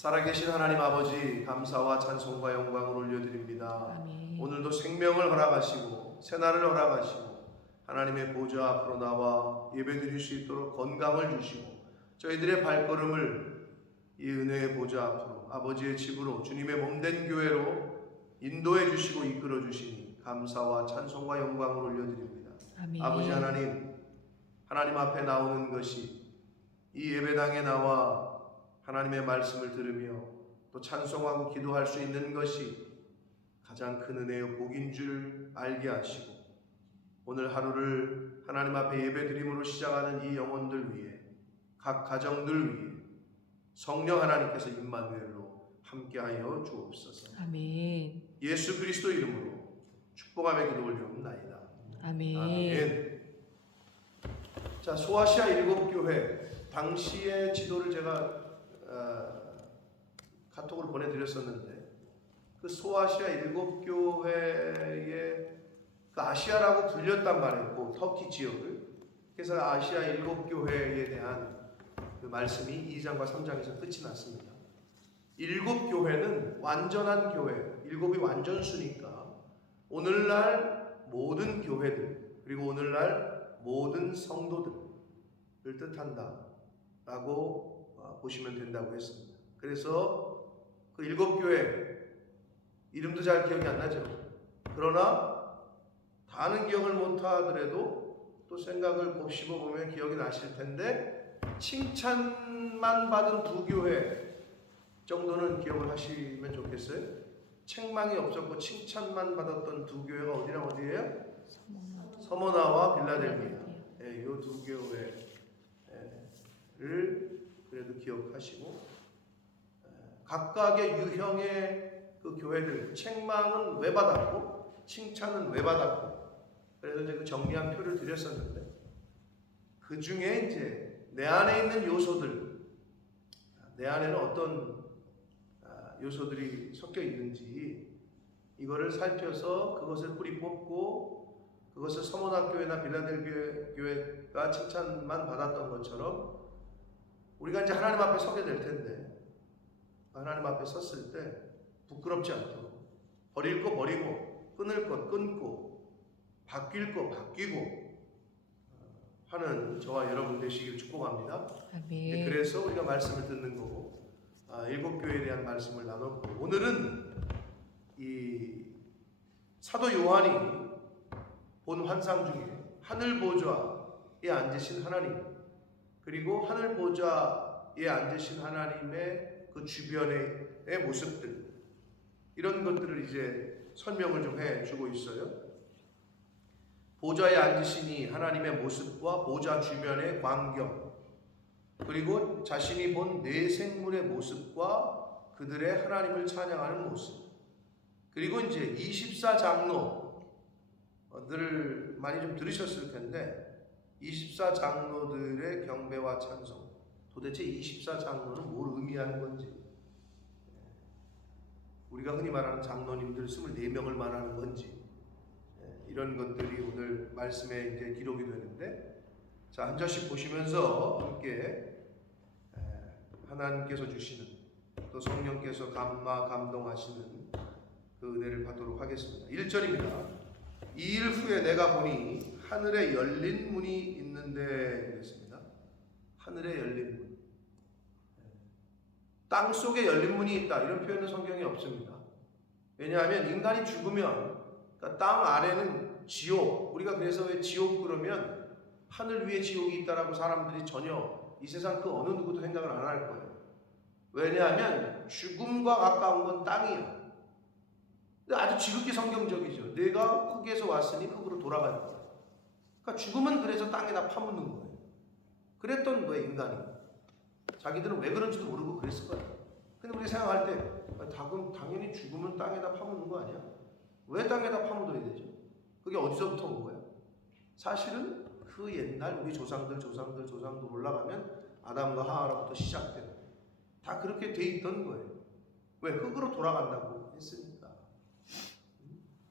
살아계신 하나님 아버지, 감사와 찬송과 영광을 올려드립니다. 아멘. 오늘도 생명을 허락하시고 새날을 허락하시고 하나님의 보좌 앞으로 나와 예배드릴 수 있도록 건강을 주시고 저희들의 발걸음을 이 은혜의 보좌 앞으로 아버지의 집으로 주님의 몸된 교회로 인도해 주시고 이끌어 주시니 감사와 찬송과 영광을 올려드립니다. 아멘. 아버지 하나님 앞에 나오는 것이 이 예배당에 나와 하나님의 말씀을 들으며 또 찬송하고 기도할 수 있는 것이 가장 큰 은혜요 복인 줄 알게 하시고 오늘 하루를 하나님 앞에 예배드림으로 시작하는 이 영혼들 위해 각 가정들 위해 성령 하나님께서 임마누엘로 함께하여 주옵소서. 아멘. 예수 그리스도 이름으로 축복하며 기도 올려옵나이다. 아멘. 아멘. 자, 소아시아 일곱 교회 당시의 지도를 제가 카톡으로 보내드렸었는데 그 소아시아 일곱 교회의 그 아시아라고 불렸단 말이에요. 터키 지역을. 그래서 아시아 일곱 교회에 대한 그 말씀이 2장과 3장에서 끝이 났습니다. 일곱 교회는 완전한 교회, 일곱이 완전수니까 오늘날 모든 교회들 그리고 오늘날 모든 성도들을 뜻한다 라고 보시면 된다고 했습니다. 그래서 그 일곱 교회 이름도 잘 기억이 안 나죠. 그러나 다는 기억을 못하더라도 또 생각을 곱씹어 보면 기억이 나실 텐데 칭찬만 받은 두 교회 정도는 기억을 하시면 좋겠어요. 책망이 없었고 칭찬만 받았던 두 교회가 어디랑 어디예요? 서머나와 빌라델비아. 이 두 교회를 그래도 기억하시고 각각의 유형의 그 교회들 책망은 왜 받았고 칭찬은 왜 받았고 그래서 이제 그 정리한 표를 드렸었는데 그 중에 이제 내 안에 있는 요소들 내 안에는 어떤 요소들이 섞여 있는지 이거를 살펴서 그것을 뿌리 뽑고 그것을 서머나교회나 빌라델비아 교회가 칭찬만 받았던 것처럼 우리가 이제 하나님 앞에 서게 될 텐데 하나님 앞에 섰을 때 부끄럽지 않도록 버릴 거 버리고 끊을 것 끊고 바뀔 거 바뀌고 하는 저와 여러분 되시길 축복합니다. 아멘. 그래서 우리가 말씀을 듣는 거고 일곱 교회에 대한 말씀을 나눴고 오늘은 이 사도 요한이 본 환상 중에 하늘 보좌에 앉으신 하나님 그리고 하늘 보좌에 앉으신 하나님의 그 주변의 모습들 이런 것들을 이제 설명을 좀 해주고 있어요. 보좌에 앉으시니 하나님의 모습과 보좌 주변의 광경 그리고 자신이 본 네 생물의 모습과 그들의 하나님을 찬양하는 모습 그리고 이제 24장로들 많이 좀 들으셨을 텐데 24장로들의 경배와 찬송 도대체 24장로는 뭘 의미하는 건지 우리가 흔히 말하는 장로님들 24명을 말하는 건지 이런 것들이 오늘 말씀에 이제 기록이 되는데 자, 한 절씩 보시면서 함께 하나님께서 주시는 또 성령께서 감동하시는 그 은혜를 받도록 하겠습니다. 1절입니다. 이 일 후에 내가 보니 하늘에 열린 문이 있는데 그랬습니다. 하늘에 열린 문. 땅 속에 열린 문이 있다 이런 표현은 성경에 없습니다. 왜냐하면 인간이 죽으면 그러니까 땅 아래는 지옥 우리가 그래서 왜 지옥 그러면 하늘 위에 지옥이 있다라고 사람들이 전혀 이 세상 그 어느 누구도 생각을 안 할 거예요. 왜냐하면 죽음과 가까운 건 땅이에요. 아주 지극히 성경적이죠. 내가 흙에서 왔으니 흙으로 돌아갈 거야. 그러니까 죽음은 그래서 땅에다 파묻는 거예요. 그랬던 거예요 인간이. 자기들은 왜 그런지도 모르고 그랬을 거예요. 근데 우리 생각할 때 당연히 죽음은 땅에다 파묻는 거 아니야? 왜 땅에다 파묻어야 되죠? 그게 어디서부터 온 거예요? 사실은 그 옛날 우리 조상들 올라가면 아담과 하와로부터 시작된 다 그렇게 돼 있던 거예요. 왜? 흙으로 돌아간다고 했으니까.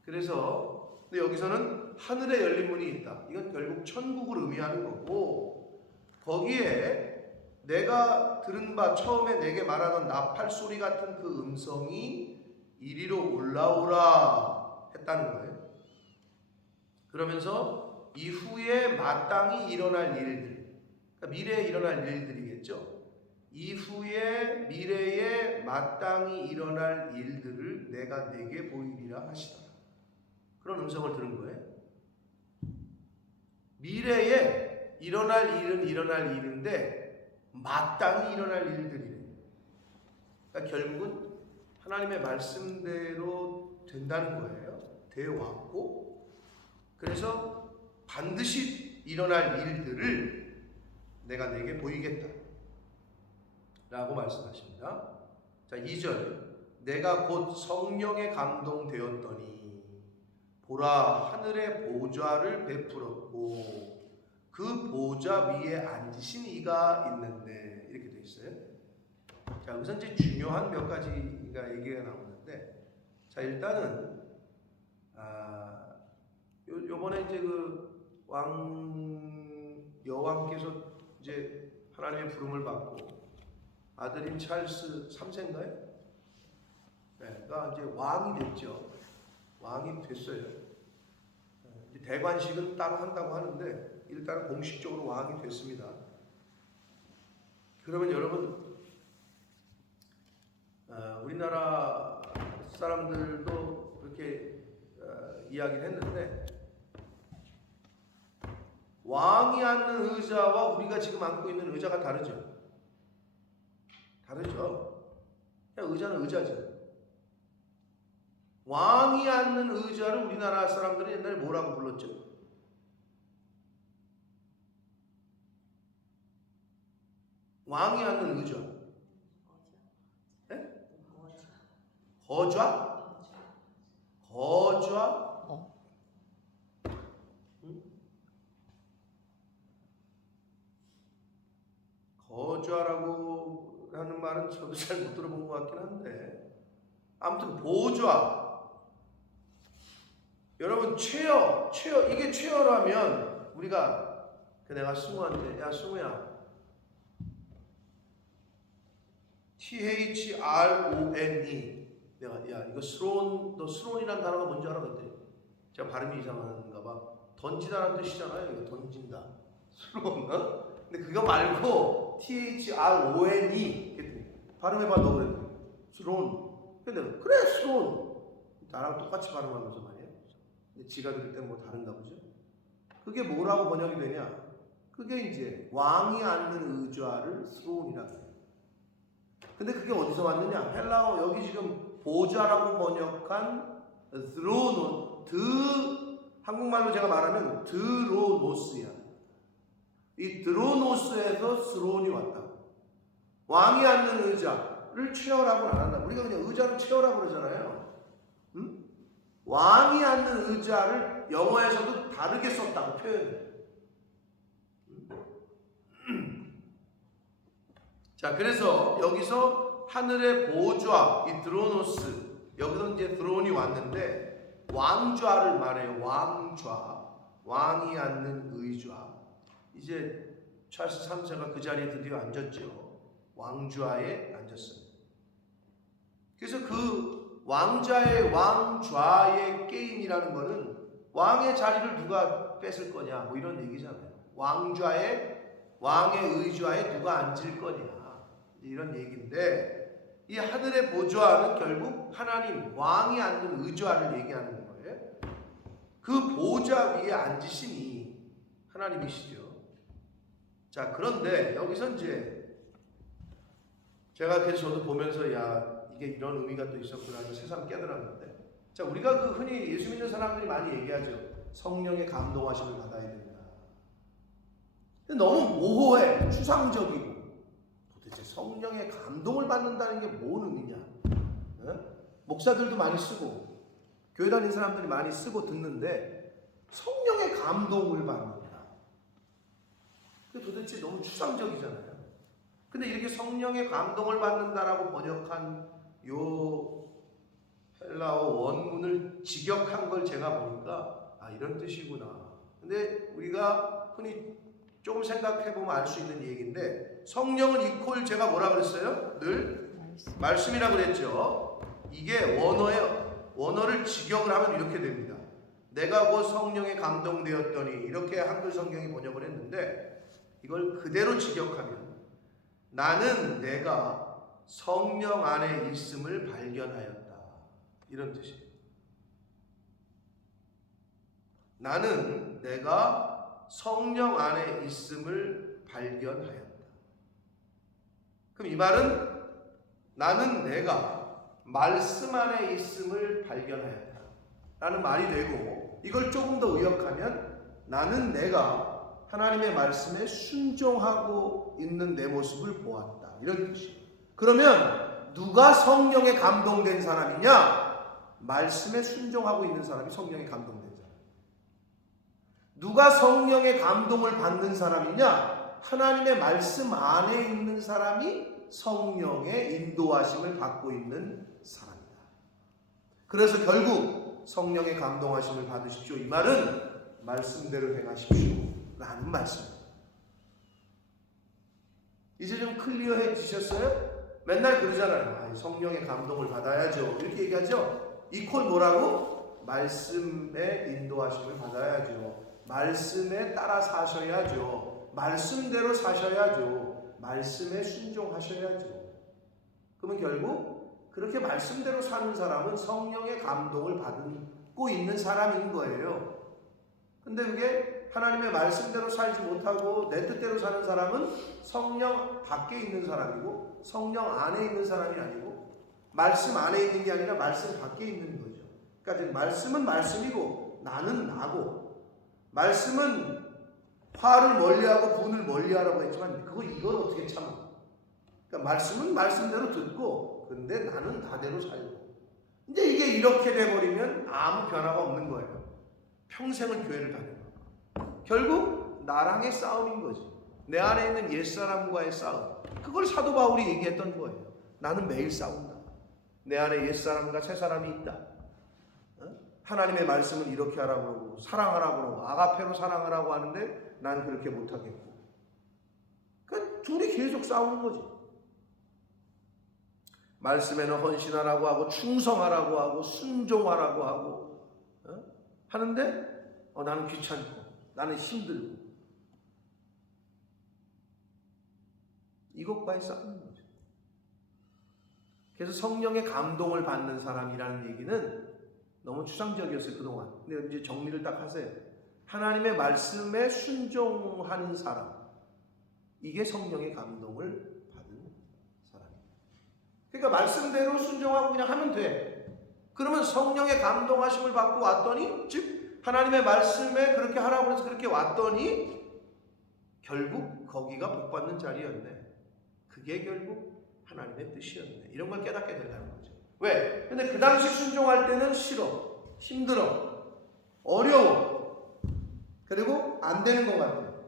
그래서 근데 여기서는 하늘에 열린 문이 있다. 이건 결국 천국을 의미하는 거고 거기에 내가 들은 바 처음에 내게 말하던 나팔 소리 같은 그 음성이 이리로 올라오라 했다는 거예요. 그러면서 이후에 마땅히 일어날 일들, 그러니까 미래에 일어날 일들이겠죠. 이후에 미래에 마땅히 일어날 일들을 내가 내게 보이리라 하시더라. 그런 음성을 들은 거예요. 미래에 일어날 일은 일어날 일인데 마땅히 일어날 일들이래. 그러니까 결국은 하나님의 말씀대로 된다는 거예요. 되어 왔고, 그래서 반드시 일어날 일들을 내가 내게 보이겠다 라고 말씀하십니다. 자, 2절. 내가 곧 성령에 감동되었더니 보라, 하늘의 보좌를 베풀었고 그 보좌 위에 앉으신 이가 있는데, 이렇게 되어 있어요. 자, 우선 이제 중요한 몇 가지가 얘기가 나오는데, 자, 일단은 요번에 이제 그 여왕께서 이제 하나님의 부름을 받고 아들인 찰스 3세인가요? 네, 가 이제 왕이 됐죠. 왕이 됐어요. 이제 대관식은 따로 한다고 하는데 일단 공식적으로 왕이 됐습니다. 그러면 여러분, 우리나라 사람들도 그렇게 이야기를 했는데, 왕이 앉는 의자와 우리가 지금 앉고 있는 의자가 다르죠. 다르죠. 그냥 의자는 의자죠. 왕이 앉는 의자를 우리나라 사람들이 옛날에 뭐라고 불렀죠? 왕이 앉는 의자. 네? 거좌? 거좌? 거좌라고 하는 말은 저도 잘 못 들어본 것 같긴 한데, 아무튼 보좌. 여러분, 체어 이게 체어라면 우리가 내가 승우한테, 야 승우야, THRONE, 내가 야 이거 너 스론이라는 단어가 뭔지 알아? 그랬더니 제가 발음이 이상한가 봐. 던지다라는 뜻이잖아요. 이거 던진다. 스론. 근데 그거 말고 THRONE 그랬더니 발음해봐 너 그랬더니 스론. 근데 그래 스론. 나랑 똑같이 발음하면서 말이야. 근데 지가 들을 때 뭐 다른가 보죠. 그게 뭐라고 번역이 되냐? 그게 이제 왕이 앉는 의자를 스론이라고 해요. 근데 그게 어디서 왔느냐? 헬라어 여기 지금 보좌라고 번역한 드로노, 한국말로 제가 말하면 드로노스야. 이 드로노스에서 스론이 왔다고. 왕이 앉는 의자를 체어라고는 안 한다. 우리가 그냥 의자를 체어라고 그러잖아요. 응? 왕이 앉는 의자를 영어에서도 다르게 썼다고 표현해요. 자, 그래서 여기서 하늘의 보좌, 이 드로노스, 여기서 이제 드론이 왔는데 왕좌를 말해요. 왕좌, 왕이 앉는 의좌. 이제 찰스 3세가 그 자리에 드디어 앉았죠. 왕좌에 앉았어요. 그래서 그 왕좌의 게임이라는 거는 왕의 자리를 누가 뺏을 거냐, 뭐 이런 얘기잖아요. 왕의 의좌에 누가 앉을 거냐, 이런 얘기인데, 이 하늘의 보좌는 결국 하나님 왕이 앉는 의좌를 얘기하는 거예요. 그 보좌 위에 앉으시니 하나님이시죠. 자, 그런데 여기서 이제 제가 그래서 저도 보면서 야 이게 이런 의미가 또 있었구나 새삼 깨달았는데, 자, 우리가 그 흔히 예수 믿는 사람들이 많이 얘기하죠. 성령의 감동하심을 받아야 된다. 근데 너무 모호해, 추상적이고. 도대체 성령의 감동을 받는다는 게 뭔 의미냐? 목사들도 많이 쓰고 교회 다니는 사람들이 많이 쓰고 듣는데 성령의 감동을 받는다. 그게 도대체 너무 추상적이잖아요. 근데 이렇게 성령의 감동을 받는다라고 번역한 요 헬라어 원문을 직역한 걸 제가 보니까 이런 뜻이구나. 근데 우리가 흔히 조금 생각해보면 알 수 있는 얘기인데, 성령은 이퀄 제가 뭐라 그랬어요? 늘 말씀이라고 그랬죠. 이게 원어를 직역을 하면 이렇게 됩니다. 내가 곧 성령에 감동되었더니, 이렇게 한글 성경이 번역을 했는데, 이걸 그대로 직역하면 나는 내가 성령 안에 있음을 발견하였다, 이런 뜻이에요. 나는 내가 성령 안에 있음을 발견하였다. 그럼 이 말은 나는 내가 말씀 안에 있음을 발견하였다 라는 말이 되고, 이걸 조금 더 의역하면 나는 내가 하나님의 말씀에 순종하고 있는 내 모습을 보았다, 이런 뜻이에요. 그러면 누가 성령에 감동된 사람이냐? 말씀에 순종하고 있는 사람이 성령에 감동된 사람. 누가 성령의 감동을 받는 사람이냐? 하나님의 말씀 안에 있는 사람이 성령의 인도하심을 받고 있는 사람이다. 그래서 결국 성령의 감동하심을 받으십시오, 이 말은 말씀대로 행하십시오 라는 말씀입니다. 이제 좀 클리어해지셨어요? 맨날 그러잖아요. 성령의 감동을 받아야죠, 이렇게 얘기하죠. 이퀄 뭐라고? 말씀의 인도하심을 받아야죠. 말씀에 따라 사셔야죠. 말씀대로 사셔야죠. 말씀에 순종하셔야죠. 그러면 결국 그렇게 말씀대로 사는 사람은 성령의 감동을 받고 있는 사람인 거예요. 근데 그게 하나님의 말씀대로 살지 못하고 내 뜻대로 사는 사람은 성령 밖에 있는 사람이고, 성령 안에 있는 사람이 아니고, 말씀 안에 있는 게 아니라 말씀 밖에 있는 거죠. 그러니까 말씀은 말씀이고 나는 나고, 말씀은 화를 멀리하고 분을 멀리하라고 했지만 이걸 어떻게 참아? 그러니까 말씀은 말씀대로 듣고, 근데 나는 나대로 살고. 근데 이게 이렇게 돼버리면 아무 변화가 없는 거예요. 평생을 교회를 다니는 거예요. 결국 나랑의 싸움인 거지. 내 안에 있는 옛사람과의 싸움. 그걸 사도 바울이 얘기했던 거예요. 나는 매일 싸운다. 내 안에 옛사람과 새사람이 있다. 하나님의 말씀은 이렇게 하라고 그러고, 사랑하라고 그러고, 아가페로 사랑하라고 하는데 난 그렇게 못하겠고. 그러니까 둘이 계속 싸우는 거지. 말씀에는 헌신하라고 하고, 충성하라고 하고, 순종하라고 하고, 하는데 나는 귀찮고, 나는 힘들고. 이것과의 싸움인 거죠. 그래서 성령의 감동을 받는 사람이라는 얘기는 너무 추상적이었어요, 그동안. 근데 이제 정리를 딱 하세요. 하나님의 말씀에 순종하는 사람, 이게 성령의 감동을 받은 사람이에요. 그러니까 말씀대로 순종하고 그냥 하면 돼. 그러면 성령의 감동하심을 받고 왔더니, 즉 하나님의 말씀에 그렇게 하라고 해서 그렇게 왔더니 결국 거기가 복받는 자리였네. 그게 결국 하나님의 뜻이었네. 이런 걸 깨닫게 된다는 거죠. 왜? 근데 그 당시 순종할 때는 싫어, 힘들어, 어려워, 그리고 안 되는 것 같아요.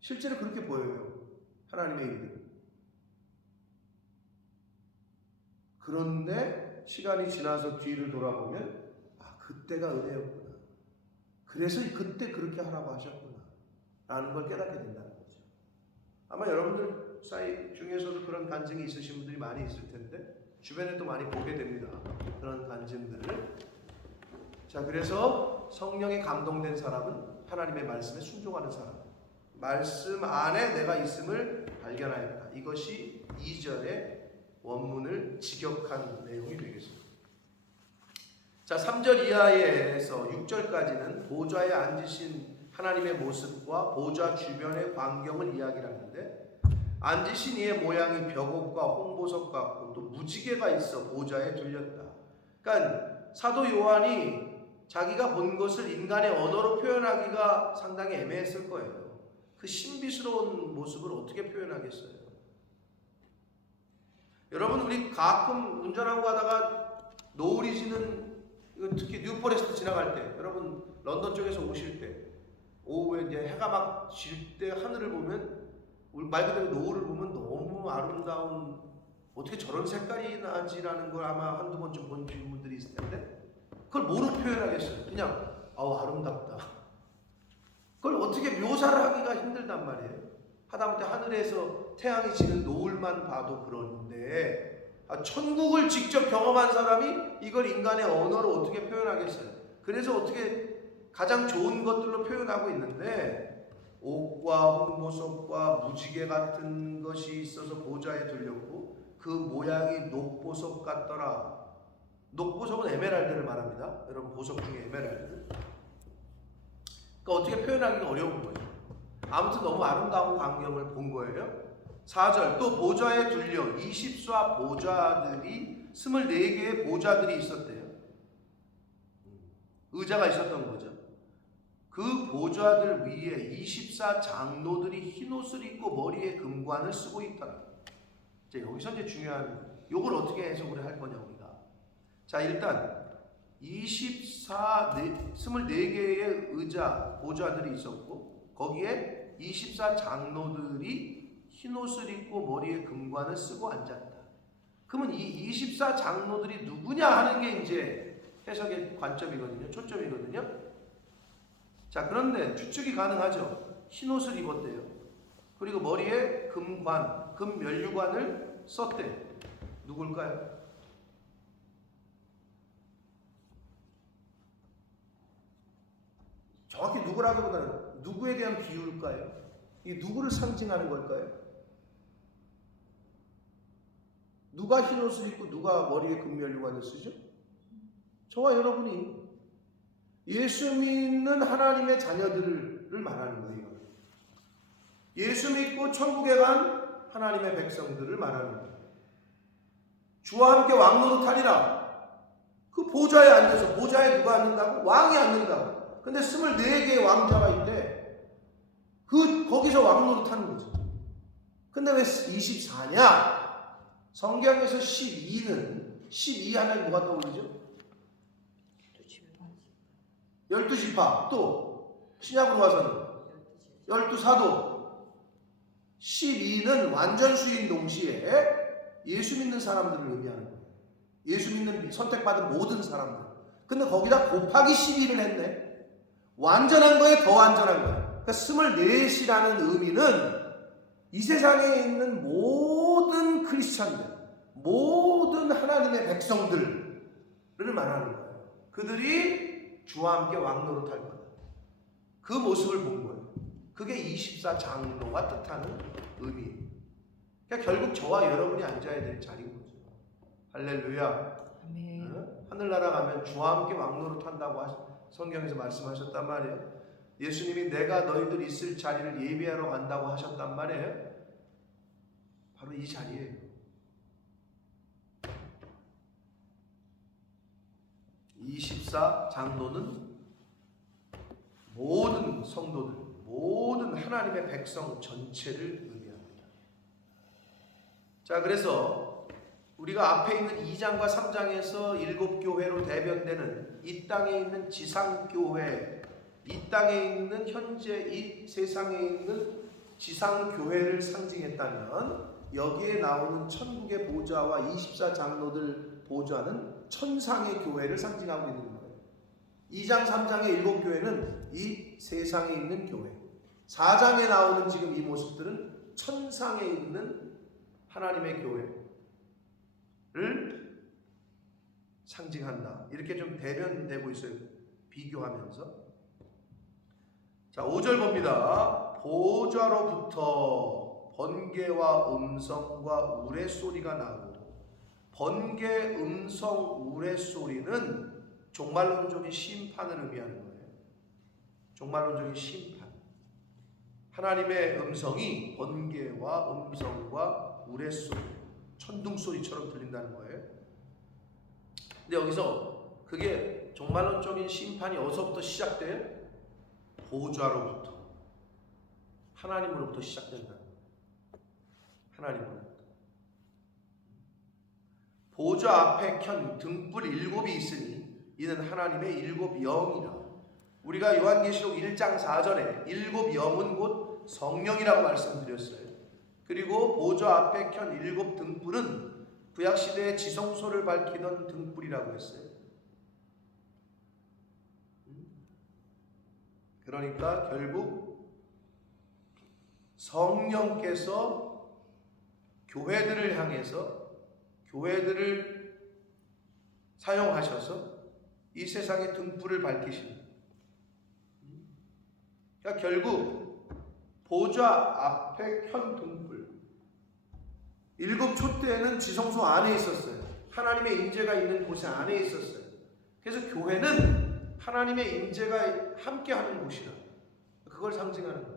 실제로 그렇게 보여요, 하나님의 일들은. 그런데 시간이 지나서 뒤를 돌아보면 그때가 은혜였구나. 그래서 그때 그렇게 하라고 하셨구나 라는 걸 깨닫게 된다는 거죠. 아마 여러분들 사이 중에서도 그런 간증이 있으신 분들이 많이 있을 텐데, 주변에 또 많이 보게 됩니다, 그런 간증들을. 자, 그래서 성령에 감동된 사람은 하나님의 말씀에 순종하는 사람, 말씀 안에 내가 있음을 발견하였다. 이것이 2절의 원문을 직역한 내용이 되겠습니다. 자, 3절 이하에서 6절까지는 보좌에 앉으신 하나님의 모습과 보좌 주변의 광경을 이야기하는데, 앉으신 이의 모양이 벽옥과 홍보석 같고 또 무지개가 있어 보좌에 둘렸다. 그러니까 사도 요한이 자기가 본 것을 인간의 언어로 표현하기가 상당히 애매했을 거예요. 그 신비스러운 모습을 어떻게 표현하겠어요? 여러분, 우리 가끔 운전하고 가다가 노을이 지는, 특히 뉴포레스트 지나갈 때, 여러분 런던 쪽에서 오실 때 오후에 이제 해가 막 질 때 하늘을 보면, 말 그대로 노을을 보면 너무 아름다운, 어떻게 저런 색깔이 나지라는 걸 아마 한두 번쯤 본 분들이 있을 텐데, 그걸 뭐로 표현하겠어요? 그냥 아름답다. 그걸 어떻게 묘사를 하기가 힘들단 말이에요. 하다못해 하늘에서 태양이 지는 노을만 봐도 그런데 천국을 직접 경험한 사람이 이걸 인간의 언어로 어떻게 표현하겠어요? 그래서 어떻게 가장 좋은 것들로 표현하고 있는데 옥과 홍보석과 무지개 같은 것이 있어서 보좌에 들렸고 그 모양이 녹보석 같더라. 녹보석은 에메랄드를 말합니다. 여러분 보석 중에 에메랄드. 그러니까 어떻게 표현하기가 어려운 거죠. 아무튼 너무 아름다운 광경을 본 거예요. 4절 또 보좌에 들려 24 보좌들이 24개의 보좌들이 있었대요. 의자가 있었던 거죠. 그 보좌들 위에 24 장로들이 흰옷을 입고 머리에 금관을 쓰고 있더라. 자, 여기서 이제 중요한 요걸 어떻게 해석을 할 거냐 우리가. 자, 일단 24개의 의자 보좌들이 있었고 거기에 24 장로들이 흰옷을 입고 머리에 금관을 쓰고 앉았다. 그러면 이 24 장로들이 누구냐 하는 게 이제 해석의 관점이거든요. 초점이거든요. 자, 그런데 추측이 가능하죠. 흰옷을 입었대요. 그리고 머리에 금관, 금면류관을 썼대요. 누굴까요? 정확히 누구라기보다는 누구에 대한 비유일까요? 이게 누구를 상징하는 걸까요? 누가 흰옷을 입고 누가 머리에 금면류관을 쓰죠? 저와 여러분이 예수 믿는 하나님의 자녀들을 말하는 거예요. 예수 믿고 천국에 간 하나님의 백성들을 말하는 거예요. 주와 함께 왕노릇하리라. 그 보좌에 앉아서 보좌에 누가 앉는다고? 왕이 앉는다고. 근데 24개의 왕자가 있대. 거기서 왕노릇하는 거지. 근데 왜 24냐? 성경에서 12 하면 뭐가 떠오르죠? 12지파. 또 신약으로 와서는 12사도. 12는 완전수인 동시에 예수 믿는 사람들을 의미하는 거예요. 예수 믿는 선택받은 모든 사람들. 근데 거기다 곱하기 12를 했네. 완전한 거에 더 완전한 거예요. 그러니까 24이라는 의미는 이 세상에 있는 모든 크리스찬들, 모든 하나님의 백성들을 말하는 거예요. 그들이 주와 함께 왕노릇할 거다. 그 모습을 본 거예요. 그게 24 장로가 뜻하는 의미예요. 그러니까 결국 저와 여러분이 앉아야 될 자리인 거죠. 할렐루야. 아멘. 하늘나라 가면 주와 함께 왕노릇한다고 성경에서 말씀하셨단 말이에요. 예수님이 내가 너희들 있을 자리를 예비하러 간다고 하셨단 말이에요. 바로 이 자리예요. 이 24 장로는 모든 성도들, 모든 하나님의 백성 전체를 의미합니다. 자, 그래서 우리가 앞에 있는 2장과 3장에서 7교회로 대변되는 이 땅에 있는 지상교회, 이 땅에 있는 현재 이 세상에 있는 지상교회를 상징했다면 여기에 나오는 천국의 보좌와 24 장로들 보좌는 천상의 교회를 상징하고 있는 거예요. 2장, 3장의 7교회는 이 세상에 있는 교회. 4장에 나오는 지금 이 모습들은 천상에 있는 하나님의 교회를 상징한다. 이렇게 좀 대변되고 있어요. 비교하면서. 자, 5절 봅니다. 보좌로부터 번개와 음성과 우레소리가 나고, 번개, 음성, 우레소리는 종말론적인 심판을 의미하는 거예요. 종말론적인 심판. 하나님의 음성이 번개와 음성과 우레소리, 천둥소리처럼 들린다는 거예요. 근데 여기서 그게 종말론적인 심판이 어디서부터 시작돼요? 보좌로부터, 하나님으로부터 시작된다. 하나님으로부터. 보좌 앞에 켠 등불 7이 있으니 이는 하나님의 7 영이라. 우리가 요한계시록 1장 4절에 7 영은 곧 성령이라고 말씀드렸어요. 그리고 보좌 앞에 켠 7 등불은 구약시대의 지성소를 밝히던 등불이라고 했어요. 그러니까 결국 성령께서 교회들을 향해서 교회들을 사용하셔서 이 세상의 등불을 밝히십니다. 그러니까 결국 보좌 앞에 켠 등불, 7 촛대는 지성소 안에 있었어요. 하나님의 임재가 있는 곳에 안에 있었어요. 그래서 교회는 하나님의 임재가 함께하는 곳이라, 그걸 상징하는 거예요.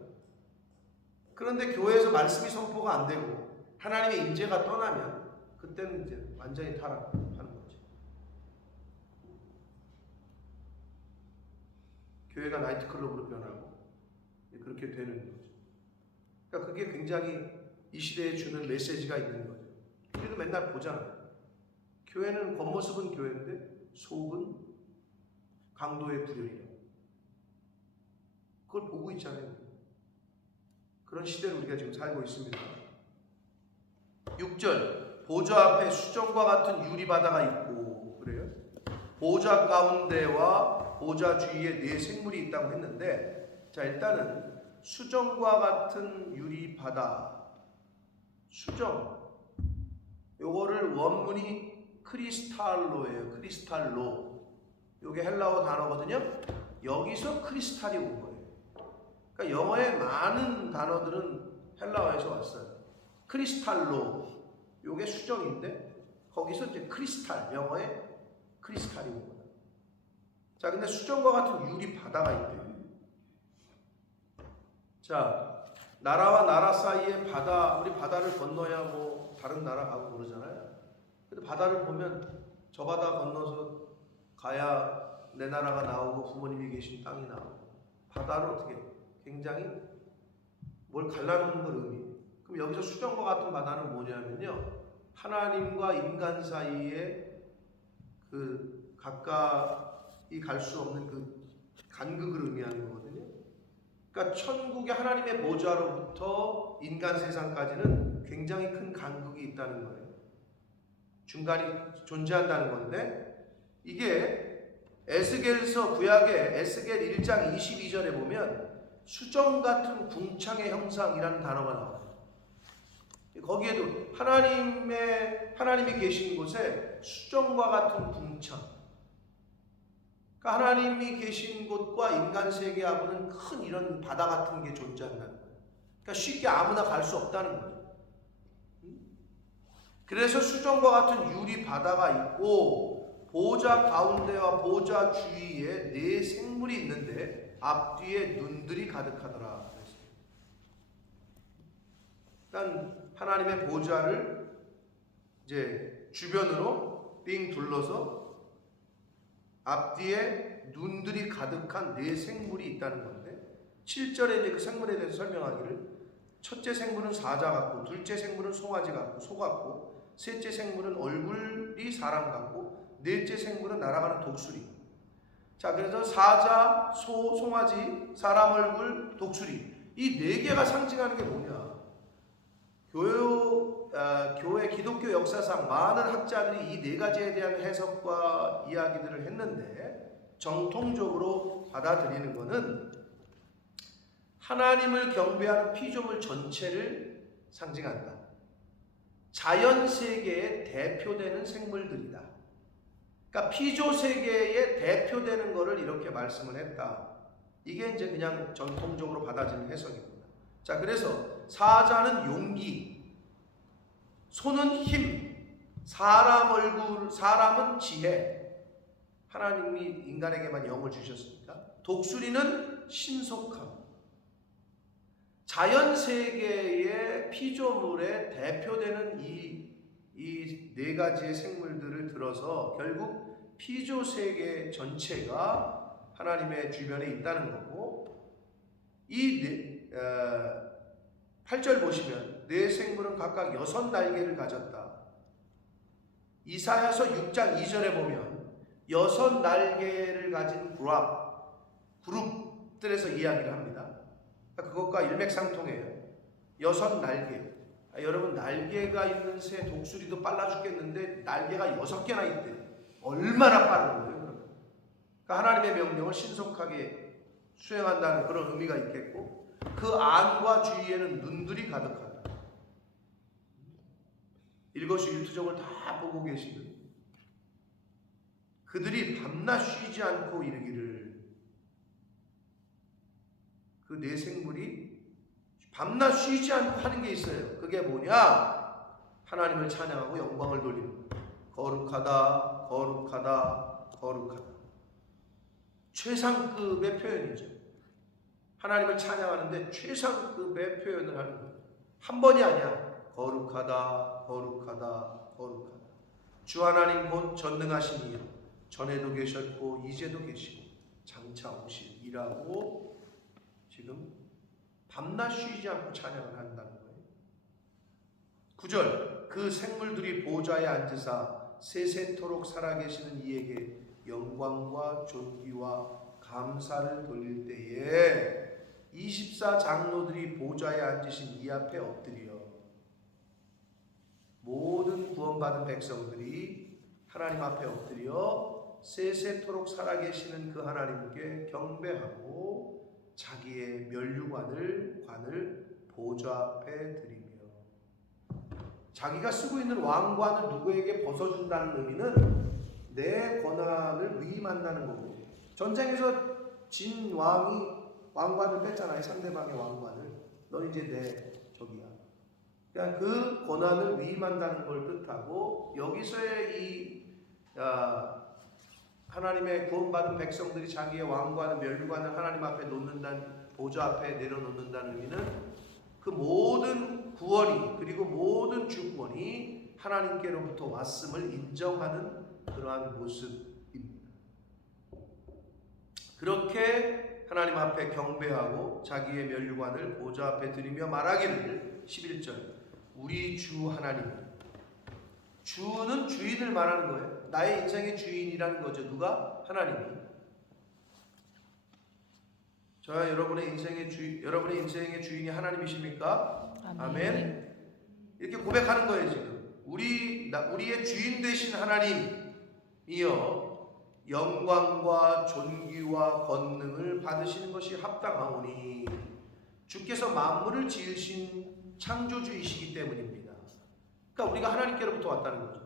그런데 교회에서 말씀이 선포가 안 되고 하나님의 임재가 떠나면 그때는 이제 완전히 타락하는 거죠. 교회가 나이트클럽으로 변하고 그렇게 되는 거죠. 그러니까 그게 굉장히 이 시대에 주는 메시지가 있는 거죠. 우리도 맨날 보잖아요. 교회는 겉모습은 교회인데 속은 강도의 불효이라. 그걸 보고 있잖아요. 그런 시대를 우리가 지금 살고 있습니다. 6절, 보좌 앞에 수정과 같은 유리바다가 있고, 그래요? 보좌 가운데와 보좌 주위에 4 생물이 있다고 했는데, 자, 일단은 수정과 같은 유리바다, 수정, 요거를 원문이 크리스탈로예요. 크리스탈로. 요게 헬라어 단어거든요. 여기서 크리스탈이 온 거예요. 그러니까 영어의 많은 단어들은 헬라어에서 왔어요. 크리스탈로, 요게 수정인데 거기서 이제 크리스탈, 영어의 크리스탈이 온 거예요. 자, 근데 수정과 같은 유리 바다가 있대요. 자, 나라와 나라 사이에 바다, 우리 바다를 건너야 뭐 다른 나라 가고 그러잖아요. 근데 바다를 보면 저 바다 건너서 가야 내 나라가 나오고 부모님이 계신 땅이 나오고, 바다를 어떻게 굉장히 뭘 갈라놓는 걸 의미해요. 그럼 여기서 수정과 같은 바다는 뭐냐면요, 하나님과 인간 사이에 그 가까이 갈 수 없는 그 간극을 의미하는 거거든요. 그러니까 천국의 하나님의 보좌로부터 인간 세상까지는 굉장히 큰 간극이 있다는 거예요. 중간이 존재한다는 건데, 이게 에스겔서 구약의 에스겔 1장 22절에 보면 수정 같은 궁창의 형상이라는 단어가 나와요. 거기에도 하나님이 계신 곳에 수정과 같은 궁창, 그러니까 하나님이 계신 곳과 인간 세계하고는 큰 이런 바다 같은 게 존재한다는 거예요. 그러니까 쉽게 아무나 갈 수 없다는 거예요. 그래서 수정과 같은 유리 바다가 있고, 보좌 가운데와 보좌 주위에 4 생물이 있는데 앞뒤에 눈들이 가득하더라. 그러니까 하나님의 보좌를 이제 주변으로 빙 둘러서 앞뒤에 눈들이 가득한 4 생물이 있다는 건데, 7절에 이제 그 생물에 대해서 설명하기를, 첫째 생물은 사자 같고, 둘째 생물은 송아지 같고 소 같고, 셋째 생물은 얼굴이 사람 같고, 넷째 생물은 날아가는 독수리. 자, 그래서 사자, 소, 송아지, 사람 얼굴, 독수리, 이 4개가 상징하는 게 뭐냐? 교회 기독교 역사상 많은 학자들이 이 4가지에 대한 해석과 이야기들을 했는데, 정통적으로 받아들이는 것은 하나님을 경배하는 피조물 전체를 상징한다. 자연 세계에 대표되는 생물들이다. 그러니까 피조 세계에 대표되는 것을 이렇게 말씀을 했다. 이게 이제 그냥 전통적으로 받아지는 해석입니다. 자, 그래서 사자는 용기, 소는 힘, 사람은 지혜. 하나님이 인간에게만 영을 주셨으니까. 독수리는 신속함. 자연 세계의 피조물에 대표되는 이 4가지의 생물들을 들어서 결국 피조 세계 전체가 하나님의 주변에 있다는 거고, 이 8절 보시면 4 생물은 각각 6 날개를 가졌다. 이사야서 6장 2절에 보면 6 날개를 가진 그룹들에서 이야기를 합니다. 그것과 일맥상통해요. 6 날개. 여러분, 날개가 있는 새 독수리도 빨라 죽겠는데 날개가 6개나 있대. 얼마나 빠른 거예요, 그러면? 그러니까 하나님의 명령을 신속하게 수행한다는 그런 의미가 있겠고, 그 안과 주위에는 눈들이 가득하다. 일거수일투족을 다 보고 계시는 그들이 밤낮 쉬지 않고 이르기를, 그 네 생물이 밤낮 쉬지 않고 하는 게 있어요. 그게 뭐냐? 하나님을 찬양하고 영광을 돌리는 거예요. 거룩하다, 거룩하다, 거룩하다. 최상급의 표현이죠. 하나님을 찬양하는데 최상급의 표현을 하는 거예요. 한 번이 아니야. 거룩하다, 거룩하다, 거룩하다. 주 하나님 곧 전능하신 이요, 전에도 계셨고 이제도 계시고 장차 오실 이라고 지금 밤낮 쉬지 않고 찬양을 한다는 거예요. 9절, 그 생물들이 보좌에 앉으사 세세토록 살아계시는 이에게 영광과 존귀와 감사를 돌릴 때에 24장로들이 보좌에 앉으신 이 앞에 엎드려 모든 구원받은 백성들이 하나님 앞에 엎드려 세세토록 살아계시는 그 하나님께 경배하고 자기의 면류관을 보좌 앞에 드리며, 자기가 쓰고 있는 왕관을 누구에게 벗어준다는 의미는 내 권한을 위임한다는 거고, 전쟁에서 진 왕이 왕관을 뺐잖아요. 상대방의 왕관을. 너 이제 내 적이야. 그러니까 그 권한을 위임한다는 걸 뜻하고, 여기서의 이 하나님의 구원받은 백성들이 자기의 왕관을, 면류관을 하나님 앞에 놓는다는, 보좌 앞에 내려놓는다는 의미는 그 모든 구원이, 그리고 모든 주권이 하나님께로부터 왔음을 인정하는 그러한 모습입니다. 그렇게 하나님 앞에 경배하고 자기의 면류관을 보좌 앞에 드리며 말하기를, 11절, 우리 주 하나님. 주는 주인을 말하는 거예요. 나의 인생의 주인이라는 거죠. 누가? 하나님이. 저와 여러분의 인생의 주인이 하나님이십니까? 아멘. 이렇게 고백하는 거예요. 지금 우리의 주인 되신 하나님이여, 영광과 존귀와 권능을 받으시는 것이 합당하오니 주께서 만물을 지으신 창조주이시기 때문입니다. 그러니까 우리가 하나님께로부터 왔다는 거죠.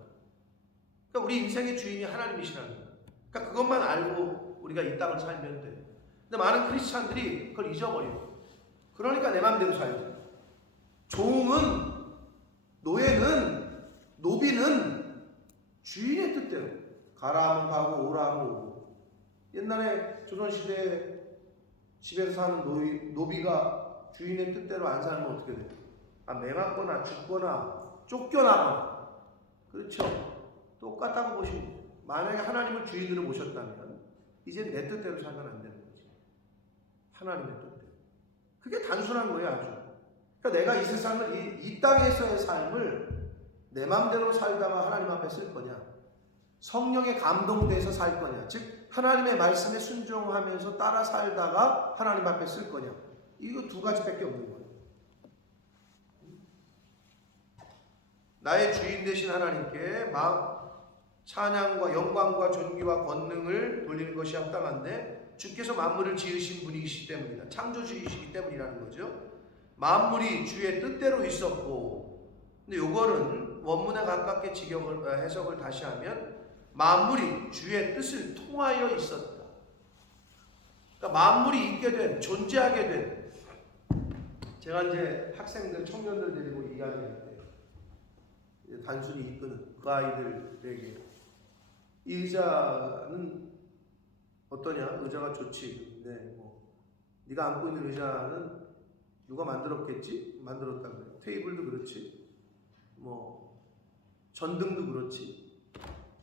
그러니까 우리 인생의 주인이 하나님이시라는 거예요. 그러니까 그것만 알고 우리가 이 땅을 살면 돼요. 근데 많은 크리스찬들이 그걸 잊어버려요. 그러니까 내 마음대로 살죠. 종은, 노예는, 노비는 주인의 뜻대로 가라 하면 가고 오라 하면 오고. 옛날에 조선시대에 집에서 사는 노비가 주인의 뜻대로 안 살면 어떻게 돼요? 매맞거나 죽거나 쫓겨나거나. 그렇죠? 똑같다고 보시면 돼요. 만약에 하나님을 주인으로 모셨다면 이제 내 뜻대로 살면 안 되는 거지. 하나님의 뜻대로. 그게 단순한 거예요, 아주. 그러니까 내가 이 세상을, 이 땅에서의 삶을 내 마음대로 살다가 하나님 앞에 쓸 거냐, 성령에 감동돼서 살 거냐, 즉 하나님의 말씀에 순종하면서 따라 살다가 하나님 앞에 쓸 거냐, 이거 두 가지밖에 없는 거예요. 나의 주인 되신 하나님께 찬양과 영광과 존귀와 권능을 돌리는 것이 합당한데, 주께서 만물을 지으신 분이시기 때문이다. 창조주이시기 때문이라는 거죠. 만물이 주의 뜻대로 있었고, 근데 요거는 원문에 가깝게 해석을 다시 하면 만물이 주의 뜻을 통하여 있었다. 그러니까 만물이 있게 된, 존재하게 된, 제가 이제 학생들, 청년들 데리고 이야기할 때 단순히 이끄는 그 아이들에게, 이 의자는 어떠냐? 의자가 좋지. 네, 네가 안고 있는 의자는 누가 만들었겠지? 만들었다는 거예요. 테이블도 그렇지. 전등도 그렇지.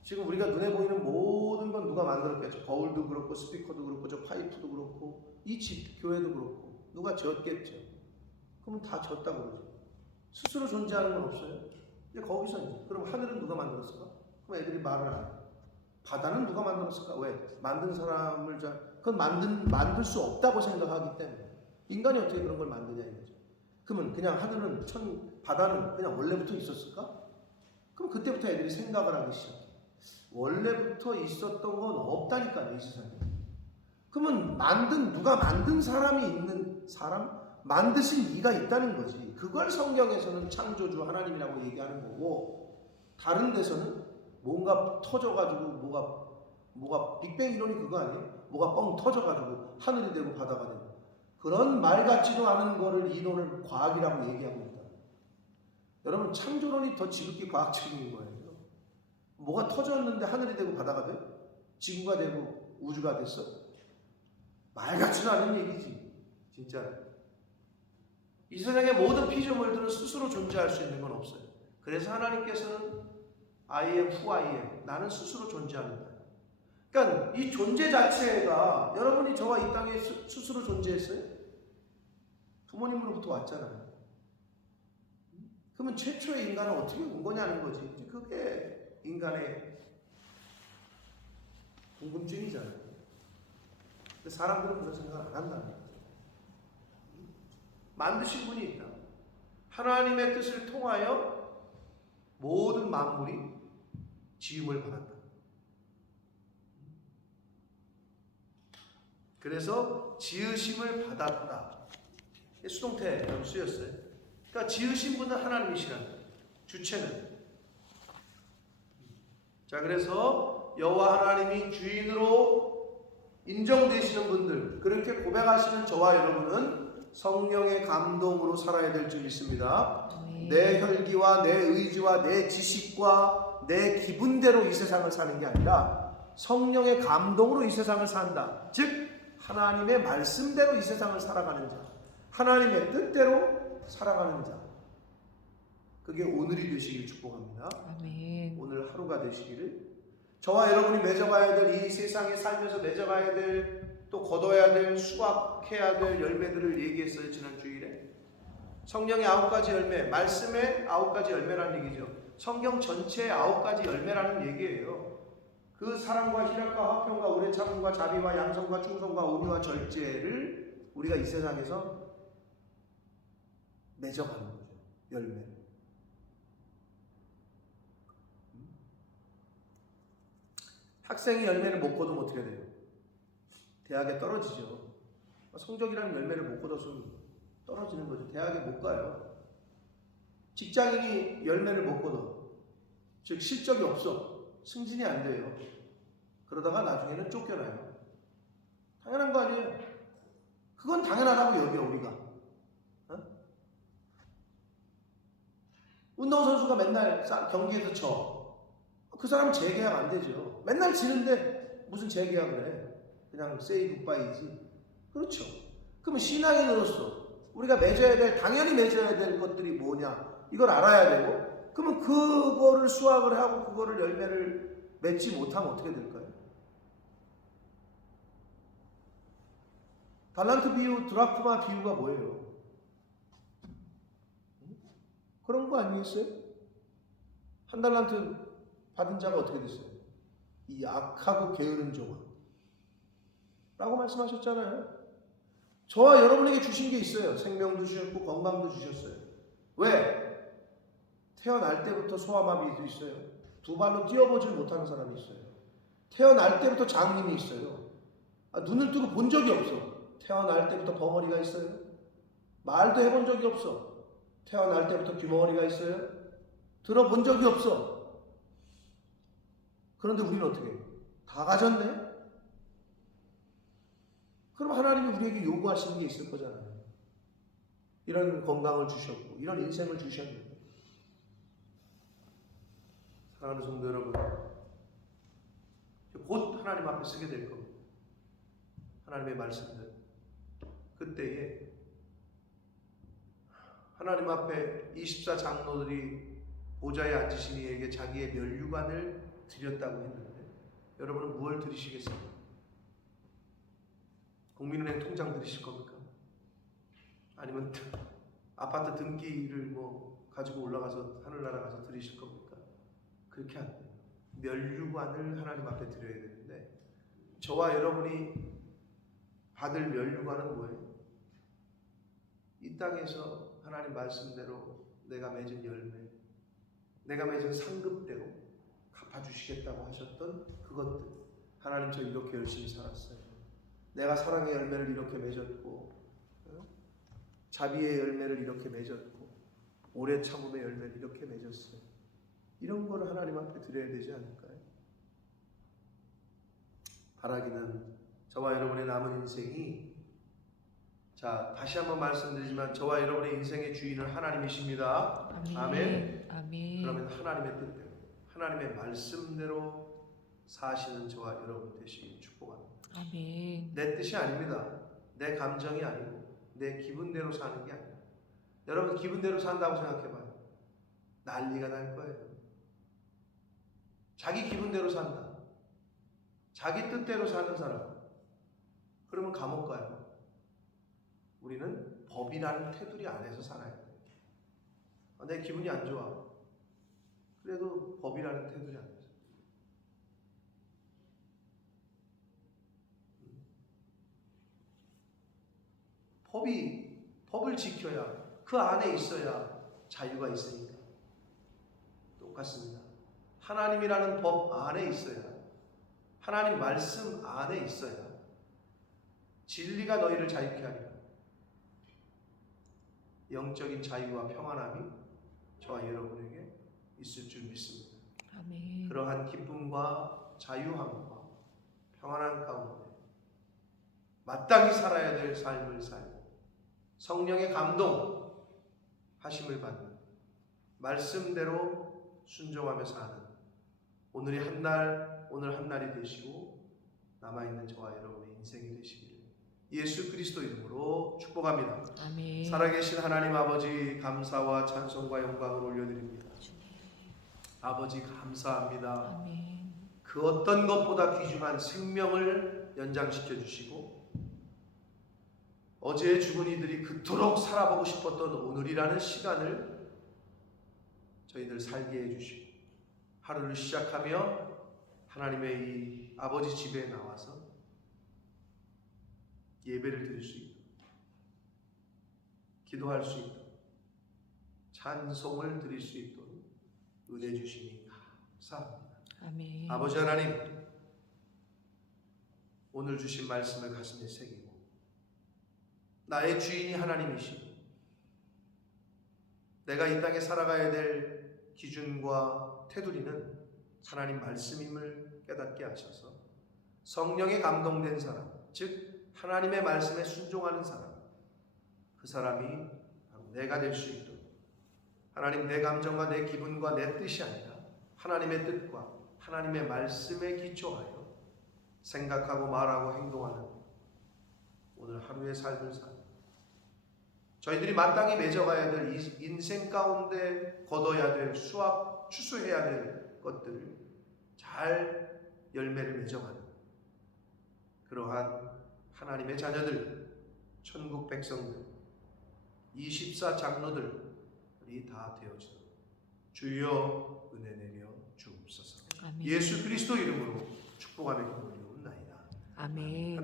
지금 우리가 눈에 보이는 모든 건 누가 만들었겠죠? 거울도 그렇고, 스피커도 그렇고, 저 파이프도 그렇고, 이 집 교회도 그렇고, 누가 지었겠죠? 그러면 다 지었다고 그러죠. 스스로 존재하는 건 없어요. 이제 거기서 이제, 그럼 하늘은 누가 만들었을까? 그럼 애들이 말을 안 해요. 바다는 누가 만들었을까? 왜? 만든 사람을 그건 만들 수 없다고 생각하기 때문에. 인간이 어떻게 그런 걸 만드냐 이거죠. 그러면 그냥 하늘은, 바다는 그냥 원래부터 있었을까? 그럼 그때부터 애들이 생각을 하기 시작해. 원래부터 있었던 건 없다니까요, 이 세상에. 그러면 누가 만든 사람이 있는 사람? 만드신 이가 있다는 거지. 그걸 성경에서는 창조주 하나님이라고 얘기하는 거고, 다른 데서는 뭔가 터져가지고 뭐가 빅뱅 이론이 그거 아니에요? 뭐가 뻥 터져가지고 하늘이 되고 바다가 되고, 그런 말 같지도 않은 거를 이론을 과학이라고 얘기하고 있다. 여러분, 창조론이 더 지극히 과학적인 거예요. 뭐가 터졌는데 하늘이 되고 바다가 돼? 지구가 되고 우주가 됐어? 말 같지도 않은 얘기지. 진짜 이 세상의 모든 피조물들은 스스로 존재할 수 있는 건 없어요. 그래서 하나님께서는 I am who I am, 나는 스스로 존재한다. 그러니까 이 존재 자체가, 여러분이 저와 이 땅에 스스로 존재했어요? 부모님으로부터 왔잖아요. 그러면 최초의 인간은 어떻게 온 거냐는 거지. 그게 인간의 궁금증이잖아요. 근데 사람들은 그런 생각을 안 한다는 거죠. 만드신 분이 있다. 하나님의 뜻을 통하여 모든 만물이 지음을 받았다. 그래서 지으심을 받았다. 수동태 쓰였어요. 그러니까 지으신 분은 하나님이시라는 거예요. 주체는. 자, 그래서 여호와 하나님이 주인으로 인정되시는 분들, 그렇게 고백하시는 저와 여러분은 성령의 감동으로 살아야 될 줄 믿습니다. 내 혈기와 내 의지와 내 지식과 내 기분대로 이 세상을 사는 게 아니라 성령의 감동으로 이 세상을 산다. 즉 하나님의 말씀대로 이 세상을 살아가는 자, 하나님의 뜻대로 살아가는 자, 그게 오늘이 되시길 축복합니다. 아멘. 오늘 하루가 되시기를. 저와 여러분이 맺어가야 될, 이 세상에 살면서 맺어가야 될, 또 거둬야 될, 수확해야 될 열매들을 얘기했어요. 지난 주일에 성령의 9가지 열매, 말씀의 9가지 열매라는 얘기죠. 성경 전체의 9가지 열매라는 얘기예요. 그 사랑과 희락과 화평과 오래 참음과 자비와 양성과 충성과 온유와 절제를 우리가 이 세상에서 맺어가는 거죠. 열매. 학생이 열매를 못 거두면 어떻게 돼요? 대학에 떨어지죠. 성적이라는 열매를 못 거뒀으면 떨어지는 거죠. 대학에 못 가요. 직장인이 열매를 못 거둬, 즉 실적이 없어, 승진이 안 돼요. 그러다가 나중에는 쫓겨나요. 당연한 거 아니에요? 그건 당연하다고 여겨 우리가. 운동선수가 맨날 경기에서 져. 그 사람은 재계약 안 되죠. 맨날 지는데 무슨 재계약을 해. 그냥 세이 굿바이지. 그렇죠. 그러면 신앙인으로서 우리가 당연히 맺어야 될 것들이 뭐냐, 이걸 알아야 되고, 그러면 그거를 수확을 하고 그거를 열매를 맺지 못하면 어떻게 될까요? 달란트 비유, 드라크마 비유가 뭐예요? 그런 거 아니겠어요? 한 달란트 받은 자가 어떻게 됐어요? 이 악하고 게으른 종아 라고 말씀하셨잖아요. 저와 여러분에게 주신 게 있어요. 생명도 주셨고 건강도 주셨어요. 왜? 태어날 때부터 소아마비도 있어요. 두 발로 뛰어보질 못하는 사람이 있어요. 태어날 때부터 장님이 있어요. 눈을 뜨고 본 적이 없어. 태어날 때부터 벙어리가 있어요. 말도 해본 적이 없어. 태어날 때부터 귀머거리가 있어요. 들어본 적이 없어. 그런데 우리는 어떻게 해요? 다 가졌네? 그럼 하나님이 우리에게 요구하시는 게 있을 거잖아요. 이런 건강을 주셨고 이런 인생을 주셨는데. 사랑하는 성도 여러분, 곧 하나님 앞에 서게 될 겁니다. 하나님의 말씀들. 그때에 하나님 앞에 24장로들이 보좌에 앉으신 이에게 자기의 면류관을 드렸다고 했는데, 여러분은 무엇을 드리시겠습니까? 국민은행 통장 드리실 겁니까? 아니면 아파트 등기를 가지고 올라가서 하늘나라 가서 드리실 겁니까? 그렇게 안 돼요. 면류관을 하나님 앞에 드려야 되는데, 저와 여러분이 받을 면류관은 뭐예요? 이 땅에서 하나님 말씀대로 내가 맺은 열매, 내가 맺은 상급대로 갚아주시겠다고 하셨던 그것들. 하나님, 저 이렇게 열심히 살았어요. 내가 사랑의 열매를 이렇게 맺었고 자비의 열매를 이렇게 맺었고 오래 참음의 열매를 이렇게 맺었어요. 이런 거를 하나님 앞에 드려야 되지 않을까요? 바라기는 저와 여러분의 남은 인생이, 자 다시 한번 말씀드리지만 저와 여러분의 인생의 주인은 하나님이십니다. 아멘. 아멘. 그러면 하나님의 뜻대로, 하나님의 말씀대로 사시는 저와 여러분 되시길 축복합니다. 아멘. 내 뜻이 아닙니다. 내 감정이 아니고 내 기분대로 사는 게 아니에요. 여러분 기분대로 산다고 생각해봐요. 난리가 날 거예요. 자기 기분대로 산다. 자기 뜻대로 사는 사람. 그러면 감옥 가요. 우리는 법이라는 테두리 안에서 살아야 돼요. 내 기분이 안 좋아. 그래도 법이라는 테두리 안에서. 법을 지켜야, 그 안에 있어야 자유가 있으니까. 똑같습니다. 하나님이라는 법 안에 있어야, 하나님 말씀 안에 있어야 진리가 너희를 자유케 하리라. 영적인 자유와 평안함이 저와 여러분에게 있을 줄 믿습니다. 아멘. 그러한 기쁨과 자유함과 평안한 가운데 마땅히 살아야 될 삶을 살고 성령의 감동 하심을 받는 말씀대로 순종하며 사는 오늘 한 날이 되시고 남아있는 저와 여러분의 인생이 되시기를 예수 그리스도 이름으로 축복합니다. 아멘. 살아계신 하나님 아버지, 감사와 찬송과 영광을 올려드립니다. 아버지 감사합니다. 아멘. 그 어떤 것보다 귀중한 생명을 연장시켜 주시고 어제 죽은 이들이 그토록 살아보고 싶었던 오늘이라는 시간을 저희들 살게 해주시고 하루를 시작하며 하나님의 이 아버지 집에 나와서 예배를 드릴 수 있도록, 기도할 수 있도록, 찬송을 드릴 수 있도록 은혜 주시니 감사합니다. 아멘. 아버지 하나님, 오늘 주신 말씀을 가슴에 새기고 나의 주인이 하나님이시고 내가 이 땅에 살아가야 될 기준과 테두리는 하나님 말씀임을 깨닫게 하셔서 성령에 감동된 사람, 즉 하나님의 말씀에 순종하는 사람, 그 사람이 내가 될 수 있도록 하나님, 내 감정과 내 기분과 내 뜻이 아니라 하나님의 뜻과 하나님의 말씀에 기초하여 생각하고 말하고 행동하는 오늘 하루의 삶을 사는 저희들이 마땅히 맺어가야 될 인생 가운데 거둬야 될 추수해야 될 것들을 잘 열매를 맺어가는 그러한 하나님의 자녀들, 천국 백성들, 24장로들이 다 되어지도록 주여 은혜 내려 주옵소서. 아멘. 예수 그리스도 이름으로 축복하며 기도드리옵나이다. 아멘.